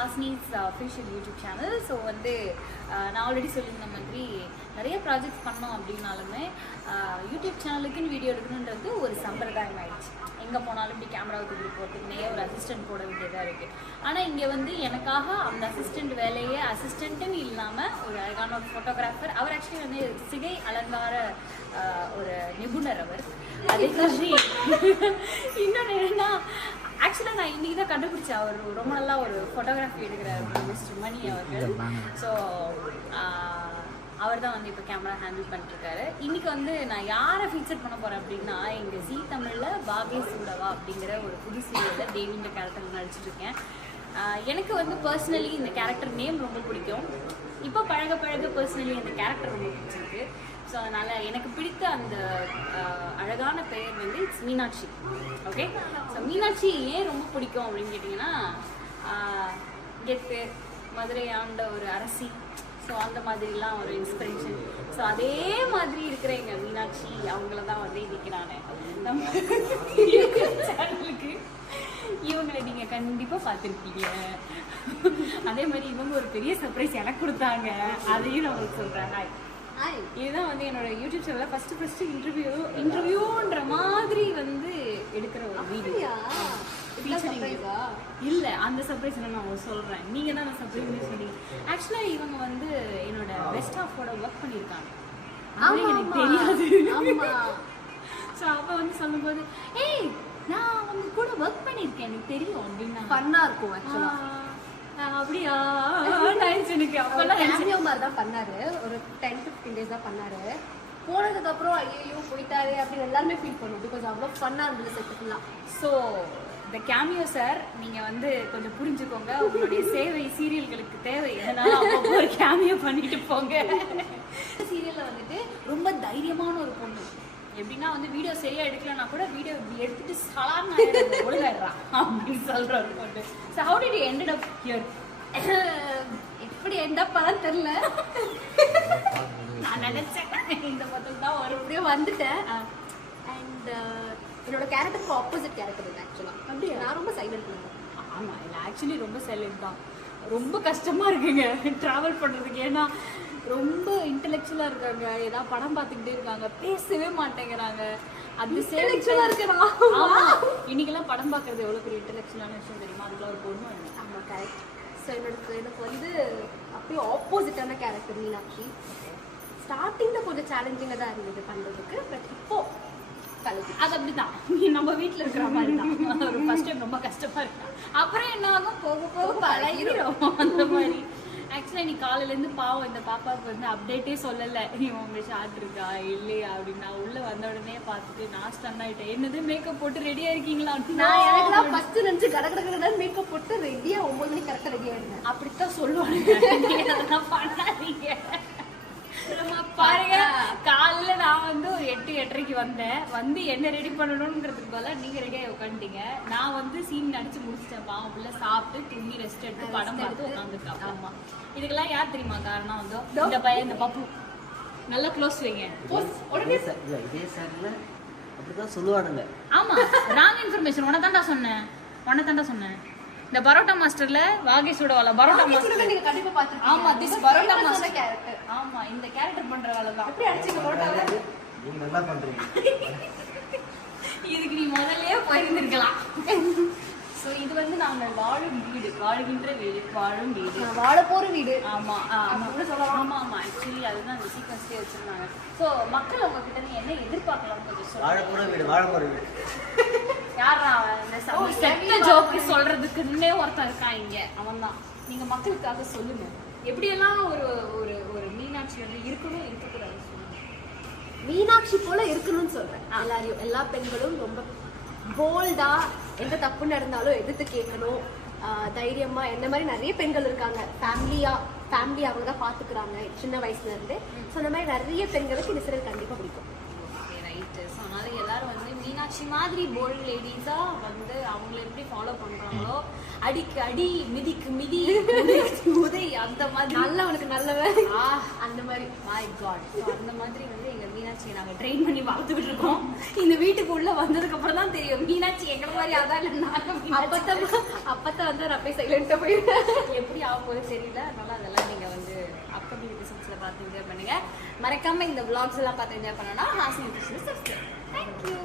ஹாஸ்னிஸ் official YouTube channel. So வந்து நான் already சொல்லியிருந்த மாதிரி நிறைய ப்ராஜெக்ட்ஸ் பண்ணோம் அப்படின்னாலுமே யூடியூப் சேனலுக்குன்னு வீடியோ எடுக்கணுன்றது ஒரு சம்பிரதாயம் ஆயிடுச்சு. எங்கே போனாலும் இப்படி கேமராவை தூக்கி போட்டுக்கினே ஒரு அசிஸ்டன்ட் போட வேண்டியதாக இருக்குது. ஆனால் இங்கே வந்து எனக்காக அந்த அசிஸ்டண்ட் வேலையே அசிஸ்டண்ட்டுன்னு இல்லாமல் ஒரு அழகான ஒரு ஃபோட்டோகிராஃபர். அவர் ஆக்சுவலி வந்து சிகை அலங்கார ஒரு நிபுணர் அவர். அதே மாதிரி இன்னொன்று என்னன்னா, ஆக்சுவலாக நான் இன்றைக்கி தான் கண்டுபிடிச்சேன் அவர் ரொம்ப நல்லா ஒரு ஃபோட்டோகிராஃபி எடுக்கிறார் மிஸ்டர் மணி அவர்கள். ஸோ அவர் தான் வந்து இப்போ கேமரா ஹேண்டில் பண்ணிட்டுருக்காரு. இன்றைக்கி வந்து நான் யாரை ஃபீச்சர் பண்ண போகிறேன் அப்படின்னா, எங்கள் ஜீ தமிழில் பாகே சூடவா அப்படிங்கிற ஒரு புது சீரியலில் தேவின்ற கேரக்டர் நடிச்சிட்ருக்கேன். எனக்கு வந்து பர்சனலி இந்த கேரக்டர் நேம் ரொம்ப பிடிக்கும். இப்போ பழக பர்சனலி அந்த கேரக்டர் ரொம்ப பிடிச்சிருக்கு. ஸோ அதனால் எனக்கு பிடித்த அந்த அழகான பெயர் வந்து it's Meenakshi. Okay, so Meenakshi ஏன் ரொம்ப பிடிக்கும் அப்படின்னு கேட்டிங்கன்னா, கெத்து மதுரை ஆண்ட ஒரு அரசி, ஸோ அந்த மாதிரிலாம் ஒரு இன்ஸ்பிரேஷன். ஸோ அதே மாதிரி இருக்கிற எங்கள் மீனாட்சி அவங்கள தான் வந்து இன்னைக்கு நான் நம்ம சேனலுக்கு இவங்களை நீங்கள் கண்டிப்பாக பார்த்துருப்பீங்க. அதே மாதிரி இவங்க ஒரு பெரிய சர்ப்ரைஸ் எனக்கு கொடுத்தாங்க, அதையும் நான் உங்களுக்கு சொல்கிறேன். ஹாய், இதுதான் வந்து என்னோட யூடியூப் சேனலில் ஃபர்ஸ்ட் இன்டர்வியூன்ற மாதிரி வந்து எடுக்கிற ஒரு வீடியோ. இல்ல, அந்த சர்ப்ரைஸ் நான் சொல்றேன். நீங்க தான் அந்த சர்ப்ரைஸ் சொன்னீங்க. ஆக்சுவலா இவங்க வந்து என்னோட பெஸ்ட் ஆஃபோட ஒர்க் பண்ணிருக்காங்க, எனக்கு தெரியாது. ஸோ அப்ப வந்து சொல்லும்போது, ஏய் நான் அவங்க கூட ஒர்க் பண்ணிருக்கேன் எனக்கு தெரியும் அப்படின்னா ஃபன்னா இருக்கும். ஆக்சுவலா அப்படியா எனக்கு அப்பெல்லாம் கேமியோ மாதிரி தான் பண்ணாரு. ஒரு 10-15 days தான் பண்ணாரு. போனதுக்கு அப்புறம் ஐயோ போயிட்டாரு அப்படின்னு எல்லாருமே ஃபீல் பண்ணுவோம். பிகாஸ் அவ்வளோ ஃபன்னா இருந்தது செட்டு ஃபுல்லாக. ஸோ இந்த கேமியோ சார், நீங்கள் வந்து கொஞ்சம் புரிஞ்சுக்கோங்க, உங்களுடைய சேவை சீரியல்களுக்கு தேவை. அதனால அப்போ ஒரு கேமியோ பண்ணிட்டு போங்க. சீரியலில் வந்துட்டு ரொம்ப தைரியமான ஒரு பொண்ணு. எப்படின்னா வந்து வீடியோ சரியா எடுக்கலன்னா கூட வீடியோ எடுத்துட்டு சலான்னு ஒழுங்காடுறான் அப்படின்னு சொல்ற ஒரு பொண்ணு. So how did you ended up here? எப்படி எண்ட் அப் பண்ண தெரியல. நான் நினைச்சேன் இந்த முதல் தான் ஒரு அப்படியே வந்துட்டேன். அண்ட் என்னோட கேரக்டருக்கு ஆப்போசிட் கேரக்டர் இல்லை ஆக்சுவலா. அப்படியே நான் ரொம்ப சைலண்ட் பண்ணேன். ஆமா, இல்லை ஆக்சுவலி ரொம்ப சைலண்ட் தான். ரொம்ப கஷ்டமா இருக்குங்க டிராவல் பண்றதுக்கு. ஏன்னா ரொம்ப இன்டெலெக்சுவலா இருக்காங்க, ஏதாவது படம் பார்த்துக்கிட்டே இருக்காங்க, பேசவே மாட்டேங்கிறாங்க. அது இன்டெலெக்சுவலா இருக்கேனா? ஆமா, இன்னைக்கெல்லாம் படம் பார்க்கறது எவ்வளவு பெரிய இன்டெலெக்சுவலான விஷயம் தெரியுமா? அதுல ஒரு பொண்ணு. ஆமா, கரெக்ட். ஸோ எனக்கு வந்து அப்படியே ஆப்போசிட்டான கேரக்டர் மீனாட்சி. ஸ்டார்டிங்ல கொஞ்சம் சேலஞ்சிங்காக தான் இருந்தது பண்றதுக்கு. பட் இப்போ அது அப்படிதான், நம்ம வீட்டுல இருக்கிற மாதிரி தான். ஒரு ஃபர்ஸ்ட் டைம் ரொம்ப கஷ்டமா இருக்கு, அப்புறம் என்ன ஆகும் போக போக பழகிடும் அந்த மாதிரி. ஆக்சுவலா நீ காலையில இருந்து பாவம் இந்த பாப்பாவுக்கு வந்து அப்டேட்டே சொல்லல, நீ உங்க ஷார்ட் இருக்கா இல்லையா அப்படின்னு. நான் உள்ள வந்த உடனே பார்த்துட்டு நான் ஸ்டன் ஆயிட்டேன். என்னது மேக்கப் போட்டு ரெடியா இருக்கீங்களா? நான் எனக்கு ஃபர்ஸ்ட் நினைச்சு கடற்கடை மேக்கப் போட்டு ரெடியா 9 மணிக்கு கரெக்டா ரெடியா இருந்தேன். அப்படித்தான் சொல்லுவாங்க, பண்ணாதீங்க. பாருங்க, காலைல நான் வந்து ஒரு 8-8:30 வந்தேன். வந்து என்ன ரெடி பண்ணணும்ன்றதுக்கு பதிலா நீங்க ரெடியா உட்காந்துட்டீங்க. நான் வந்து சீன் நடிச்சு முடிச்சிட்டேன். பாவம் உள்ள சாப்பிட்டு தூங்கி ரெஸ்ட் எடுத்து படம் பார்த்து உட்காந்துருக்கேன். ஆமா, இதுக்கெல்லாம் யார் தெரியுமா காரணம்? வந்து இந்த பையன், இந்த பப்பு. நல்லா க்ளோஸ் வைங்க. இதே சார்ல அப்படிதான் சொல்லுவானுங்க. ஆமா, ராங் இன்ஃபர்மேஷன். உனதான்டா சொன்னேன். இந்த பரோட்டா மாஸ்டர்ல வாகை சூடவால பரோட்டா மாஸ்டர் நீங்க கண்டிப்பா பாத்துருக்கீங்க. ஆமா, திஸ் பரோட்டா மாஸ்டர் கேரக்டர். ஆமா, இந்த கேரக்டர் பண்ற வேலை தான். எப்படி அடிச்சீங்க பரோட்டாவை? நீங்க நல்லா பண்றீங்க. இதுக்கு நீ முதல்லயே போயிருந்திருக்கலாம். சோ இது வந்து நாங்க வாழ்கின்ற வீடு. வாழ போற வீடு. ஆமா அப்படி சொல்லலாம். ஆமா ஆக்சுவலி அதுதான் அந்த சீக்வன்ஸ்லயே வச்சிருந்தாங்க. சோ மக்கள் அவங்க கிட்ட இருந்து என்ன எதிர்பார்க்கலாம் கொஞ்சம் சொல்லுங்க. வாழ போற வீடு. யாரா இந்த செட்ட ஜோக் சொல்றதுக்குன்னே ஒருத்தன் இருக்கான் இங்க, அவன் தான். நீங்க மக்களுக்காக சொல்லுங்க, எப்படியெல்லாம் ஒரு மீனாட்சி வந்து இருக்கணும் இருக்கக்கூடாது சொல்லுங்க. மீனாட்சி போல இருக்கணும்னு சொல்றேன். எல்லாரையும், எல்லா பெண்களும் ரொம்ப போல்டா எந்த தப்பு நடந்தாலும் எதிர்த்து கேட்கணும். தைரியமா என்ன மாதிரி நிறைய பெண்கள் இருக்காங்க. ஃபேமிலி அவங்க தான் பாத்துக்கிறாங்க சின்ன வயசுல இருந்து. ஸோ அந்த மாதிரி நிறைய பெண்களுக்கு இந்த சீரியல் கண்டிப்பா பிடிக்கும். ரைட்டு. ஸோ அதனால எல்லாரும் வந்து மீனாட்சி மாதிரி போல்ட் லேடிஸா வந்து அவங்கள எப்படி ஃபாலோ பண்றாங்களோ அடிக்கு அடி மிதிக்கு மிதி உதை அந்த மாதிரி நல்லவனுக்கு நல்லவன் அந்த மாதிரி மை காட். அந்த மாதிரி வந்து எங்க மீனாட்சியை நாங்க ட்ரெயின் பண்ணி வளர்த்துக்கிட்டு இருக்கோம். இந்த வீட்டுக்கு உள்ள வந்ததுக்கு அப்புறம் தான் தெரியும் மீனாட்சி எங்களை மாதிரி அதான் இல்லை. அப்பத்தான் வந்து நான் போய் சைலண்டா போயிருக்கேன். எப்படி ஆக போது தெரியல. அதனால அதெல்லாம் நீங்க வந்து அப்கமிங் எபிசோட்ஸ்ல பார்த்து என்ஜாய் பண்ணுங்க. மறக்காம இந்த vlogs எல்லாம் பார்த்து என்ஜாய் பண்ணனா ஹாசினி சப்ஸ்கிரைப். தேங்க்யூ.